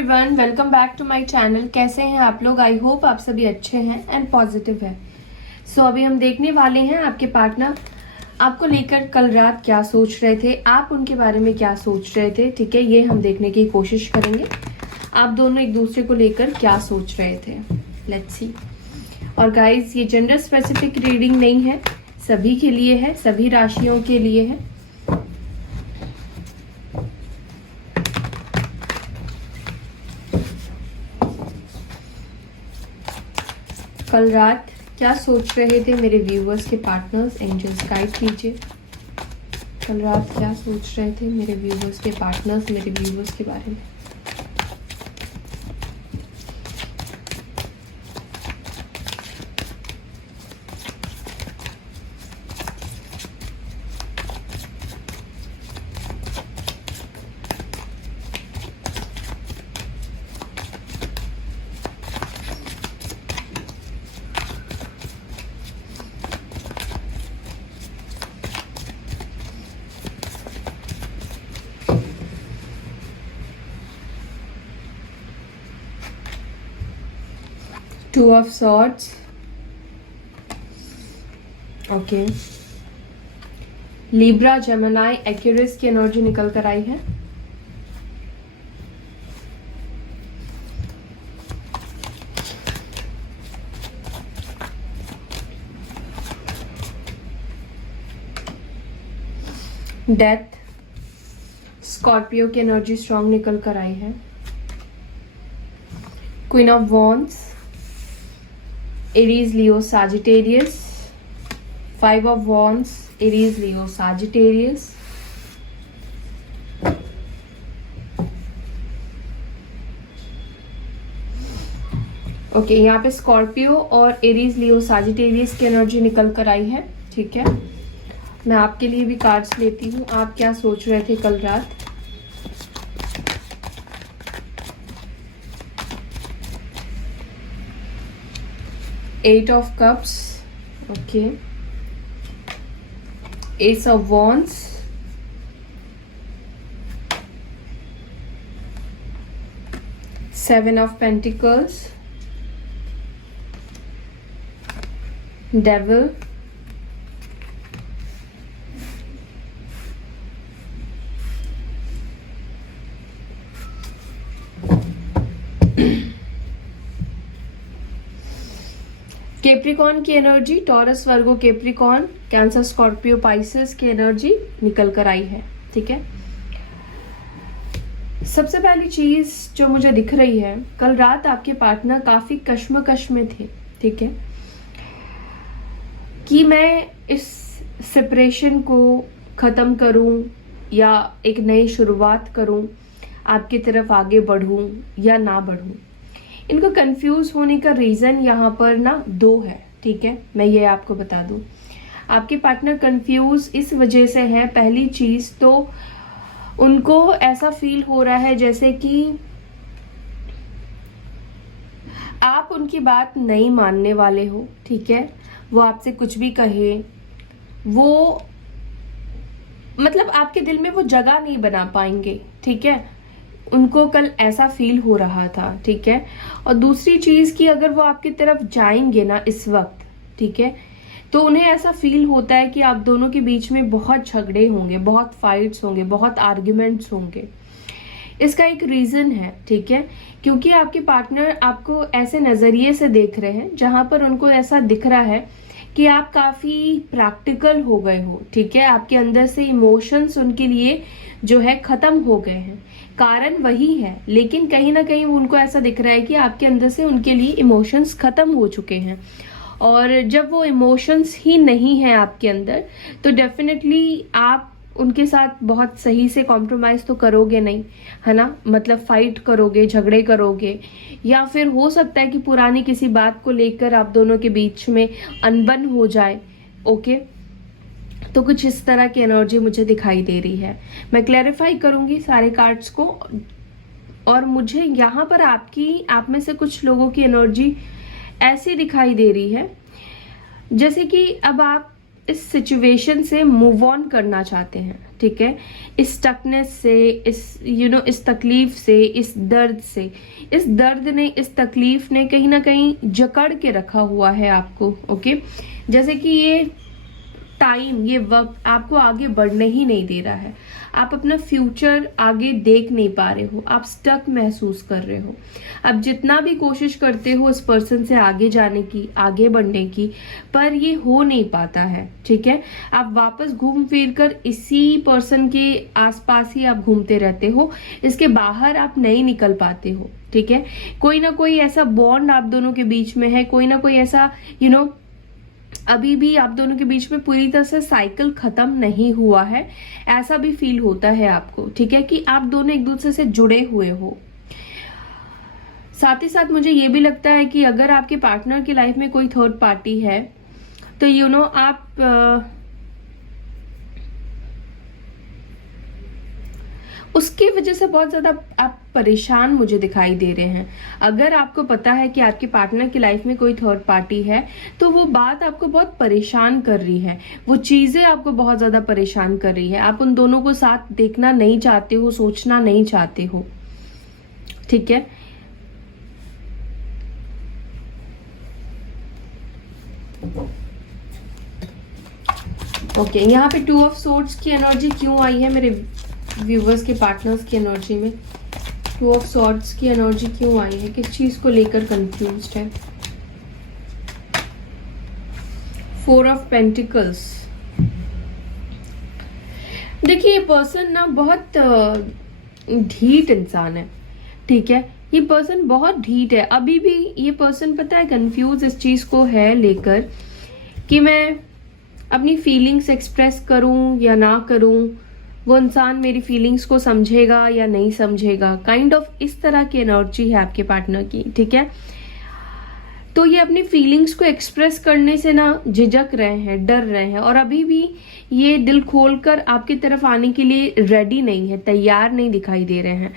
Everyone, welcome back to my channel. कैसे हैं आप लोग? आई होप आप सभी अच्छे हैं एंड पॉजिटिव है। सो अभी हम देखने वाले हैं आपके पार्टनर आपको लेकर कल रात क्या सोच रहे थे, आप उनके बारे में क्या सोच रहे थे। ठीक है, ये हम देखने की कोशिश करेंगे आप दोनों एक दूसरे को लेकर क्या सोच रहे थे। Let's see. और गाइज, ये जेंडर स्पेसिफिक रीडिंग नहीं है, सभी के लिए है, सभी राशियों के लिए है। कल रात क्या सोच रहे थे मेरे व्यूवर्स के पार्टनर्स, एंजल्स गाइड कीजिए। कल रात क्या सोच रहे थे मेरे व्यूवर्स के पार्टनर्स मेरे व्यूवर्स के बारे में। Two of Swords, okay. Libra, Gemini, Aquarius की एनर्जी निकल कर आई है। डेथ, स्कॉर्पियो की एनर्जी स्ट्रॉन्ग निकल कर आई है। Queen of wands, Aries, Leo, Sagittarius. Five of Wands, Aries, Leo, Sagittarius. Okay, यहाँ पे स्कॉर्पियो और एरीज, लियो, साजिटेरियस की एनर्जी निकल कर आई है। ठीक है, मैं आपके लिए भी कार्ड्स लेती हूँ। आप क्या सोच रहे थे कल रात? Eight of Cups, okay. Ace of Wands, Seven of Pentacles, Devil, Capricorn की एनर्जी, टॉरस, वर्गो, कैप्रिकॉर्न, कैंसर, स्कॉर्पियो, पाइसेस की एनर्जी निकल कर आई है। ठीक है, सबसे पहली चीज जो मुझे दिख रही है, कल रात आपके पार्टनर काफी कश्मकश में थे। ठीक है, कि मैं इस सेपरेशन को खत्म करूं या एक नई शुरुआत करूं, आपकी तरफ आगे बढ़ूं या ना बढ़ूं। इनको कंफ्यूज होने का रीजन यहाँ पर ना दो है। ठीक है, मैं ये आपको बता दूं, आपके पार्टनर कंफ्यूज इस वजह से है। पहली चीज तो उनको ऐसा फील हो रहा है जैसे कि आप उनकी बात नहीं मानने वाले हो। ठीक है, वो आपसे कुछ भी कहे, वो मतलब आपके दिल में वो जगह नहीं बना पाएंगे। ठीक है, उनको कल ऐसा फील हो रहा था। ठीक है, और दूसरी चीज कि अगर वो आपकी तरफ जाएंगे ना इस वक्त, ठीक है, तो उन्हें ऐसा फील होता है कि आप दोनों के बीच में बहुत झगड़े होंगे, बहुत फाइट्स होंगे, बहुत आर्ग्यूमेंट्स होंगे। इसका एक रीजन है। ठीक है, क्योंकि आपके पार्टनर आपको ऐसे नजरिए से देख रहे हैं जहां पर उनको ऐसा दिख रहा है कि आप काफी प्रैक्टिकल हो गए हो। ठीक है, आपके अंदर से इमोशंस उनके लिए जो है खत्म हो गए हैं। कारण वही है, लेकिन कहीं ना कहीं उनको ऐसा दिख रहा है कि आपके अंदर से उनके लिए इमोशंस खत्म हो चुके हैं। और जब वो इमोशंस ही नहीं है आपके अंदर, तो डेफिनेटली आप उनके साथ बहुत सही से कॉम्प्रोमाइज तो करोगे नहीं, है ना। मतलब फाइट करोगे, झगड़े करोगे, या फिर हो सकता है कि पुरानी किसी बात को लेकर आप दोनों के बीच में अनबन हो जाए। ओके, तो कुछ इस तरह की एनर्जी मुझे दिखाई दे रही है। मैं क्लैरिफाई करूंगी सारे कार्ड्स को, और मुझे यहाँ पर आप में से कुछ लोगों की एनर्जी ऐसी दिखाई दे रही है जैसे कि अब आप इस सिचुएशन से मूव ऑन करना चाहते हैं, ठीक है। इस स्टकनेस से, इस इस तकलीफ से, इस दर्द ने, इस तकलीफ ने कहीं ना कहीं जकड़ के रखा हुआ है आपको, ओके। जैसे कि ये टाइम, ये वक्त आपको आगे बढ़ने ही नहीं दे रहा है। आप अपना फ्यूचर आगे देख नहीं पा रहे हो, आप स्टक महसूस कर रहे हो। अब जितना भी कोशिश करते हो उस पर्सन से आगे जाने की, आगे बढ़ने की, पर ये हो नहीं पाता है, ठीक है। आप वापस घूम फिर कर इसी पर्सन के आसपास ही आप घूमते रहते हो, इसके बाहर आप नहीं निकल पाते हो, ठीक है। कोई ना कोई ऐसा बॉन्ड आप दोनों के बीच में है, कोई ना कोई ऐसा अभी भी आप दोनों के बीच में पूरी तरह से साइकिल खत्म नहीं हुआ है, ऐसा भी फील होता है आपको, ठीक है, कि आप दोनों एक दूसरे से जुड़े हुए हो। साथ ही साथ मुझे ये भी लगता है कि अगर आपके पार्टनर की लाइफ में कोई थर्ड पार्टी है तो आप उसकी वजह से बहुत ज्यादा आप परेशान मुझे दिखाई दे रहे हैं। अगर आपको पता है कि आपके पार्टनर की लाइफ में कोई थर्ड पार्टी है तो वो बात आपको बहुत परेशान कर रही है, वो चीजें आपको बहुत ज्यादा परेशान कर रही है। आप उन दोनों को साथ देखना नहीं चाहते हो, सोचना नहीं चाहते हो, ठीक है। ओके, यहाँ पे 2 ऑफ सोर्ड्स की एनर्जी क्यों आई है मेरे व्यूवर्स के पार्टनर्स की एनर्जी में? 2 ऑफ सॉर्ड्स की एनर्जी क्यों आई है? किस चीज को लेकर कंफ्यूज्ड है? 4 ऑफ पेंटिकल्स। देखिए, ये पर्सन ना बहुत ढीठ इंसान है, ठीक है। ये पर्सन बहुत ढीठ है। अभी भी ये पर्सन पता है कंफ्यूज इस चीज को है लेकर कि मैं अपनी फीलिंग्स एक्सप्रेस करूं या ना करूं, वो इंसान मेरी फीलिंग्स को समझेगा या नहीं समझेगा, काइंड ऑफ इस तरह की एनर्जी है आपके पार्टनर की, ठीक है। तो ये अपनी फीलिंग्स को एक्सप्रेस करने से ना झिझक रहे हैं, डर रहे हैं, और अभी भी ये दिल खोलकर आपकी तरफ आने के लिए रेडी नहीं है, तैयार नहीं दिखाई दे रहे हैं।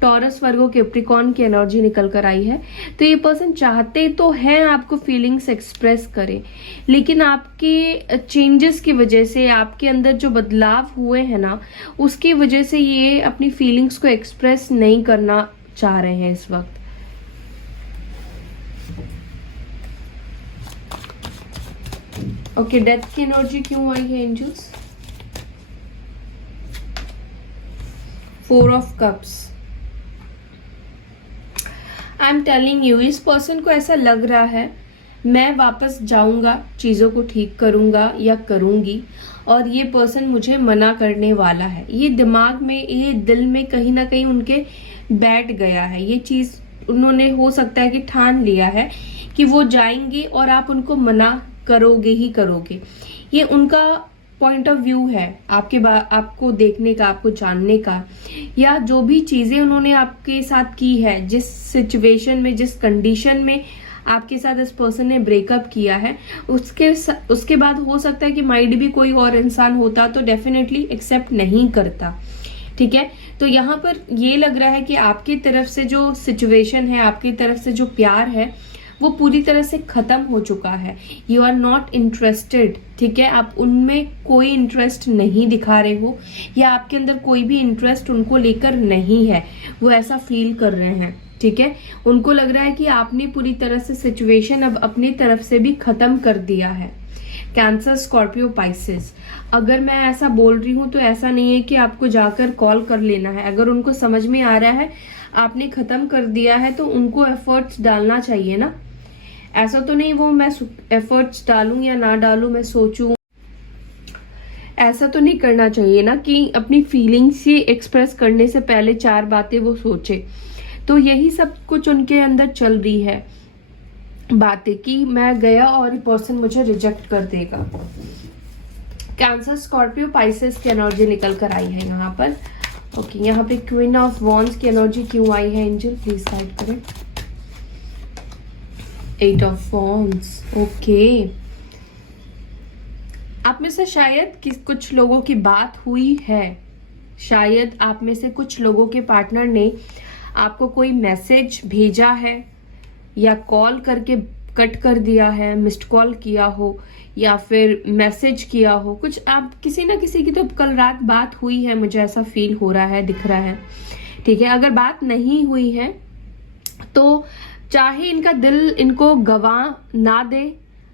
टॉरस, वर्गो, कैप्रिकॉर्न की एनर्जी निकल कर आई है। तो ये पर्सन चाहते तो हैं आपको फीलिंग्स एक्सप्रेस करें, लेकिन आपके चेंजेस की वजह से, आपके अंदर जो बदलाव हुए हैं ना, उसकी वजह से ये अपनी फीलिंग्स को एक्सप्रेस नहीं करना चाह रहे हैं इस वक्त। ओके, डेथ की एनर्जी क्यों आई है angels? 4 of cups. I am telling you, इस पर्सन को ऐसा लग रहा है मैं वापस जाऊंगा, चीजों को ठीक करूंगा या करूंगी, और ये पर्सन मुझे मना करने वाला है। ये दिमाग में, ये दिल में कहीं ना कहीं उनके बैठ गया है। ये चीज उन्होंने हो सकता है कि ठान लिया है कि वो जाएंगे और आप उनको मना करोगे ही करोगे। ये उनका पॉइंट ऑफ व्यू है आपको देखने का, आपको जानने का, या जो भी चीजें उन्होंने आपके साथ की है, जिस सिचुएशन में, जिस कंडीशन में आपके साथ इस पर्सन ने ब्रेकअप किया है, उसके बाद हो सकता है कि माइंड भी कोई और इंसान होता तो डेफिनेटली एक्सेप्ट नहीं करता, ठीक है। तो यहाँ पर ये लग रहा है कि आपकी तरफ से जो सिचुएशन है, आपकी तरफ से जो प्यार है, वो पूरी तरह से खत्म हो चुका है। यू आर नॉट इंटरेस्टेड, ठीक है। आप उनमें कोई इंटरेस्ट नहीं दिखा रहे हो, या आपके अंदर कोई भी इंटरेस्ट उनको लेकर नहीं है, वो ऐसा फील कर रहे हैं, ठीक है। उनको लग रहा है कि आपने पूरी तरह से सिचुएशन अब अपनी तरफ से भी खत्म कर दिया है। कैंसर, स्कॉर्पियो, पाइसेस, अगर मैं ऐसा बोल रही हूँ तो ऐसा नहीं है कि आपको जाकर कॉल कर लेना है। अगर उनको समझ में आ रहा है आपने खत्म कर दिया है तो उनको एफर्ट्स डालना चाहिए ना। ऐसा तो नहीं वो मैं एफर्ट्स डालूं या ना डालूं, मैं सोचूं, ऐसा तो नहीं करना चाहिए ना कि अपनी फीलिंग्स ही एक्सप्रेस करने से पहले 4 बातें वो सोचे। तो यही सब कुछ उनके अंदर चल रही है बातें कि मैं गया और ये पर्सन मुझे रिजेक्ट कर देगा। कैंसर, स्कॉर्पियो, पाइसेस की एनर्जी निकल कर आई है यहाँ पर। ओके, यहाँ पे क्वीन ऑफ वॉन्ड्स की एनर्जी क्यों आई है एंजल, प्लीज गाइड करें। 8 ऑफ वॉन्ड्स। ओके, आप में से शायद कुछ लोगों की बात हुई है, शायद आप में से कुछ लोगों के पार्टनर ने आपको कोई मैसेज भेजा है या कॉल करके कट कर दिया है, मिस्ड कॉल किया हो, या फिर मैसेज किया हो, कुछ आप किसी ना किसी की तो कल रात बात हुई है, मुझे ऐसा फील हो रहा है, दिख रहा है। ठीक है, अगर बात नहीं हुई है तो चाहे इनका दिल इनको गवा ना दे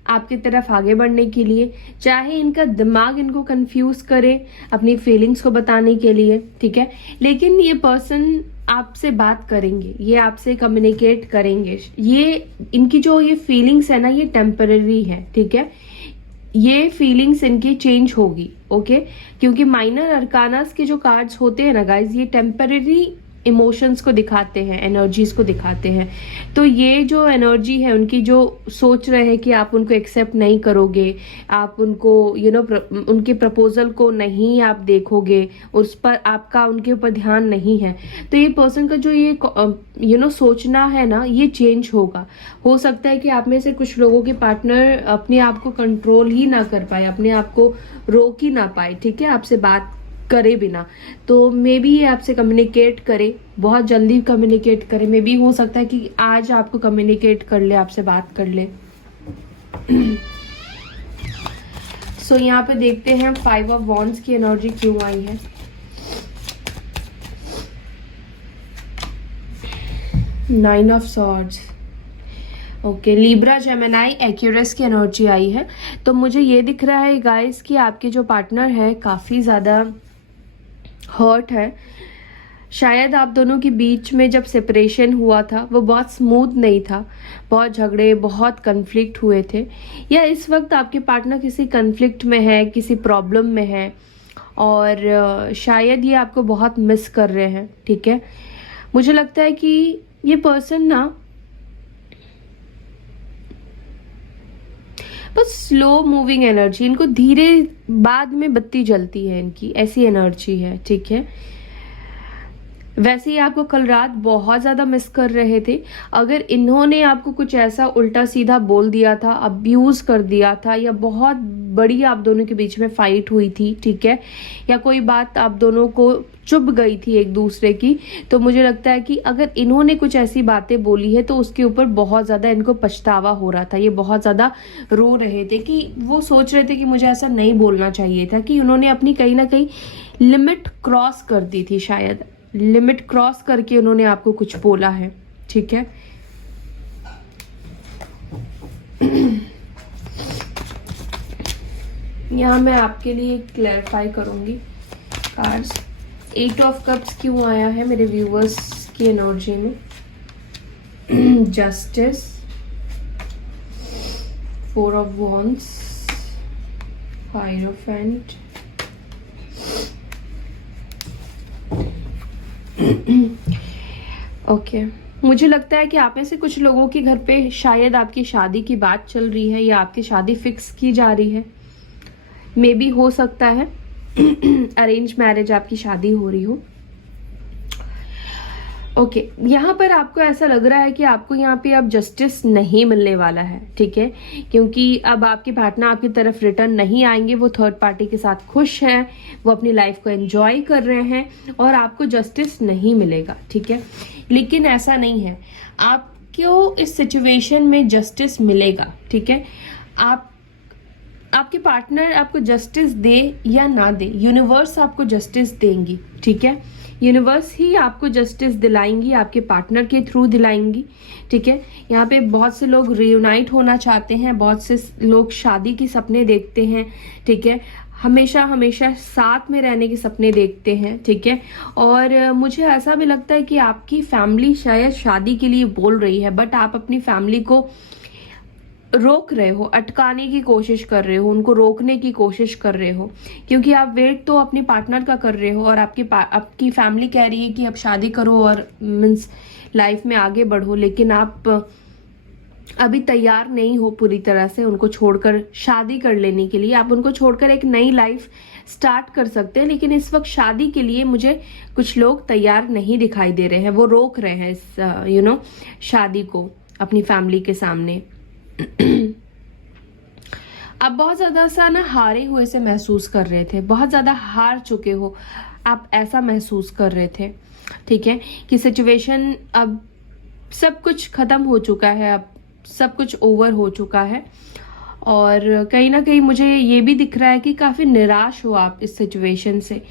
आपकी तरफ आगे बढ़ने के लिए, चाहे इनका दिमाग इनको कंफ्यूज करे अपनी फीलिंग्स को बताने के लिए, ठीक है, लेकिन ये पर्सन आपसे बात करेंगे, ये आपसे कम्युनिकेट करेंगे। ये इनकी जो ये फीलिंग्स है ना, ये टेम्पररी है, ठीक है, ये फीलिंग्स इनकी चेंज होगी, ओके, क्योंकि माइनर अरकानास के जो कार्ड्स होते हैं ना गाइज, ये टेम्पररी इमोशंस को दिखाते हैं, एनर्जीज को दिखाते हैं। तो ये जो एनर्जी है उनकी, जो सोच रहे हैं कि आप उनको एक्सेप्ट नहीं करोगे, आप उनको उनके प्रपोजल को नहीं आप देखोगे, उस पर आपका उनके ऊपर ध्यान नहीं है, तो ये पर्सन का जो ये सोचना है ना, ये चेंज होगा। हो सकता है कि आप में से कुछ लोगों के पार्टनर अपने आप को कंट्रोल ही ना कर पाए, अपने आप को रोक ही ना पाए, ठीक है, आपसे बात करे बिना। तो मे बी ये आपसे कम्युनिकेट करे, बहुत जल्दी कम्युनिकेट करे, मे बी हो सकता है कि आज आपको कम्युनिकेट कर ले, आपसे बात कर ले। सो यहाँ पे देखते हैं 5 ऑफ वॉन्ड्स की एनर्जी क्यों आई है। Nine of swords, okay, Libra, Gemini, Accurus की एनर्जी आई है। तो मुझे ये दिख रहा है गाइस कि आपके जो पार्टनर है काफ़ी ज़्यादा हर्ट है। शायद आप दोनों के बीच में जब सेपरेशन हुआ था वो बहुत स्मूथ नहीं था, बहुत झगड़े, बहुत कन्फ्लिक्ट हुए थे, या इस वक्त आपके पार्टनर किसी कन्फ्लिक्ट में है, किसी प्रॉब्लम में है, और शायद ये आपको बहुत मिस कर रहे हैं, ठीक है। मुझे लगता है कि ये पर्सन ना बस स्लो मूविंग एनर्जी, इनको धीरे, बाद में बत्ती जलती है इनकी, ऐसी एनर्जी है, ठीक है। वैसे ही आपको कल रात बहुत ज़्यादा मिस कर रहे थे। अगर इन्होंने आपको कुछ ऐसा उल्टा सीधा बोल दिया था, अब्यूज़ कर दिया था, या बहुत बड़ी आप दोनों के बीच में फाइट हुई थी, ठीक है, या कोई बात आप दोनों को चुभ गई थी एक दूसरे की, तो मुझे लगता है कि अगर इन्होंने कुछ ऐसी बातें बोली है तो उसके ऊपर बहुत ज़्यादा इनको पछतावा हो रहा था। ये बहुत ज़्यादा रो रहे थे कि वो सोच रहे थे कि मुझे ऐसा नहीं बोलना चाहिए था, कि उन्होंने अपनी कहीं ना कहीं लिमिट क्रॉस कर दी थी, शायद लिमिट क्रॉस करके उन्होंने आपको कुछ बोला है, ठीक है। यहाँ मैं आपके लिए क्लैरिफाई करूंगी कार्ड्स। 8 ऑफ कप्स क्यों आया है मेरे व्यूअर्स की एनर्जी में? Justice, 4 of wands, hierophant, okay. मुझे लगता है कि आप में से कुछ लोगों के घर पे शायद आपकी शादी की बात चल रही है, या आपकी शादी फिक्स की जा रही है, मे बी हो सकता है अरेंज मैरिज आपकी शादी हो रही हो, ओके। यहाँ पर आपको ऐसा लग रहा है कि आपको यहाँ पे अब जस्टिस नहीं मिलने वाला है, ठीक है, क्योंकि अब आपके पार्टनर आपकी तरफ रिटर्न नहीं आएंगे, वो थर्ड पार्टी के साथ खुश है, वो अपनी लाइफ को एंजॉय कर रहे हैं, और आपको जस्टिस नहीं मिलेगा, ठीक है। लेकिन ऐसा नहीं है, आपको इस सिचुएशन में जस्टिस मिलेगा, ठीक है। आपके पार्टनर आपको जस्टिस दे या ना दे, यूनिवर्स आपको जस्टिस देंगी, ठीक है। यूनिवर्स ही आपको जस्टिस दिलाएंगी, आपके पार्टनर के थ्रू दिलाएंगी, ठीक है। यहाँ पे बहुत से लोग रियूनाइट होना चाहते हैं, बहुत से लोग शादी के सपने देखते हैं, ठीक है, हमेशा हमेशा साथ में रहने के सपने देखते हैं, ठीक है। और मुझे ऐसा भी लगता है कि आपकी फैमिली शायद शादी के लिए बोल रही है, बट आप अपनी फैमिली को रोक रहे हो, अटकाने की कोशिश कर रहे हो, उनको रोकने की कोशिश कर रहे हो, क्योंकि आप वेट तो अपने पार्टनर का कर रहे हो, और आपकी फैमिली कह रही है कि अब शादी करो और मीन्स लाइफ में आगे बढ़ो, लेकिन आप अभी तैयार नहीं हो पूरी तरह से उनको छोड़कर शादी कर लेने के लिए। आप उनको छोड़कर एक नई लाइफ स्टार्ट कर सकते हैं, लेकिन इस वक्त शादी के लिए मुझे कुछ लोग तैयार नहीं दिखाई दे रहे हैं, वो रोक रहे हैं इस शादी को अपनी फैमिली के सामने। आप बहुत ज्यादा सा ना हारे हुए से महसूस कर रहे थे, बहुत ज्यादा हार चुके हो आप, ऐसा महसूस कर रहे थे, ठीक है, कि सिचुएशन अब सब कुछ खत्म हो चुका है, अब सब कुछ ओवर हो चुका है, और कहीं ना कहीं मुझे ये भी दिख रहा है कि काफ़ी निराश हो आप इस सिचुएशन से।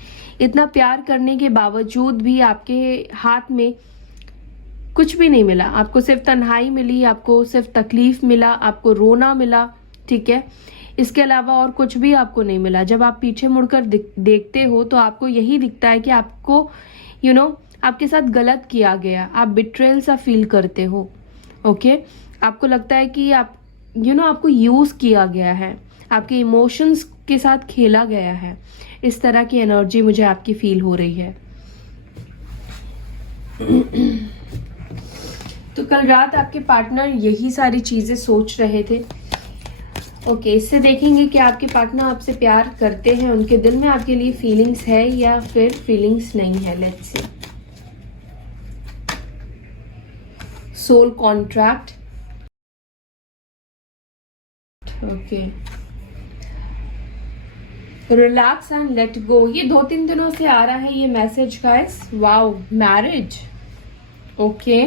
इतना प्यार करने के बावजूद भी आपके हाथ में कुछ भी नहीं मिला, आपको सिर्फ तन्हाई मिली, आपको सिर्फ तकलीफ मिला, आपको रोना मिला, ठीक है। इसके अलावा और कुछ भी आपको नहीं मिला। जब आप पीछे मुड़कर देखते हो तो आपको यही दिखता है कि आपको आपके साथ गलत किया गया, आप बिट्रेयल सा फील करते हो, ओके। आपको लगता है कि आप आपको यूज किया गया है, आपके इमोशंस के साथ खेला गया है। इस तरह की एनर्जी मुझे आपकी फील हो रही है। तो कल रात आपके पार्टनर यही सारी चीजें सोच रहे थे, ओके। इससे देखेंगे कि आपके पार्टनर आपसे प्यार करते हैं, उनके दिल में आपके लिए फीलिंग्स है या फिर फीलिंग्स नहीं है। Let's see. Soul contract, okay. Relax and let go, ये 2-3 दिनों से आ रहा है ये message guys. Wow, marriage, okay.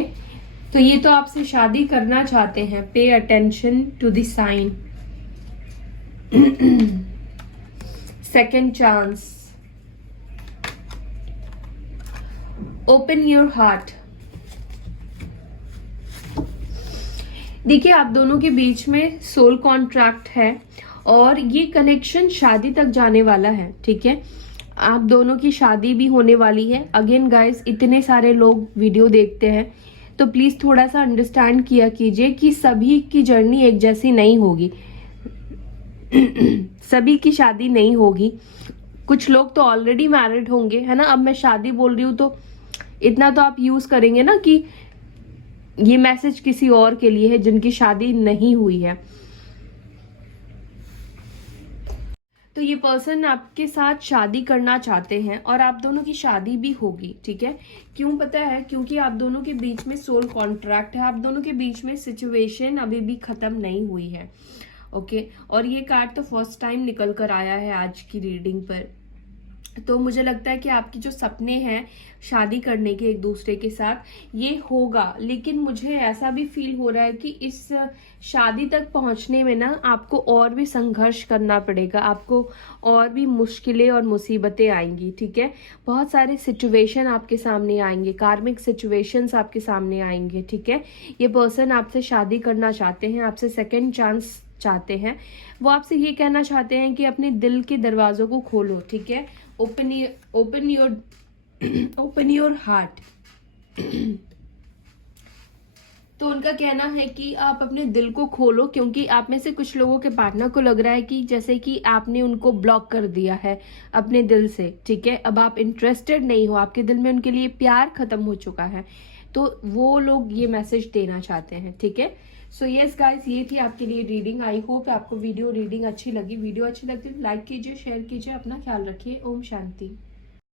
तो ये तो आपसे शादी करना चाहते हैं। Pay attention to the sign. Second chance, open your heart. देखिए, आप दोनों के बीच में सोल कॉन्ट्रैक्ट है और ये कनेक्शन शादी तक जाने वाला है, ठीक है। आप दोनों की शादी भी होने वाली है। अगेन गाइस, इतने सारे लोग वीडियो देखते हैं तो प्लीज थोड़ा सा अंडरस्टैंड किया कीजिए कि सभी की जर्नी एक जैसी नहीं होगी। सभी की शादी नहीं होगी। कुछ लोग तो ऑलरेडी मैरिड होंगे, है ना। अब मैं शादी बोल रही हूँ तो इतना तो आप यूज करेंगे ना कि ये मैसेज किसी और के लिए है जिनकी शादी नहीं हुई है। तो ये पर्सन आपके साथ शादी करना चाहते हैं और आप दोनों की शादी भी होगी, ठीक है। क्यों पता है? क्योंकि आप दोनों के बीच में सोल कॉन्ट्रैक्ट है, आप दोनों के बीच में सिचुएशन अभी भी खत्म नहीं हुई है, ओके। और ये कार्ड तो फर्स्ट टाइम निकल कर आया है आज की रीडिंग पर। तो मुझे लगता है कि आपकी जो सपने हैं शादी करने के एक दूसरे के साथ, ये होगा। लेकिन मुझे ऐसा भी फील हो रहा है कि इस शादी तक पहुंचने में ना आपको और भी संघर्ष करना पड़ेगा, आपको और भी मुश्किलें और मुसीबतें आएंगी, ठीक है। बहुत सारे सिचुएशन आपके सामने आएंगे, कार्मिक सिचुएशंस आपके सामने आएंगे, ठीक है। ये पर्सन आपसे शादी करना चाहते हैं, आपसे सेकेंड चांस चाहते हैं। वो आपसे ये कहना चाहते हैं कि अपने दिल के दरवाजों को खोलो, ठीक है। Open your heart. तो उनका कहना है कि आप अपने दिल को खोलो, क्योंकि आप में से कुछ लोगों के पार्टनर को लग रहा है कि जैसे कि आपने उनको ब्लॉक कर दिया है अपने दिल से, ठीक है। अब आप इंटरेस्टेड नहीं हो, आपके दिल में उनके लिए प्यार खत्म हो चुका है। तो वो लोग ये मैसेज देना चाहते हैं, ठीक है। सो यस गाइस, ये थी आपके लिए रीडिंग। आई होप आपको वीडियो रीडिंग अच्छी लगी। वीडियो अच्छी लगती है तो लाइक कीजिए, शेयर कीजिए, अपना ख्याल रखिए। ओम शांति।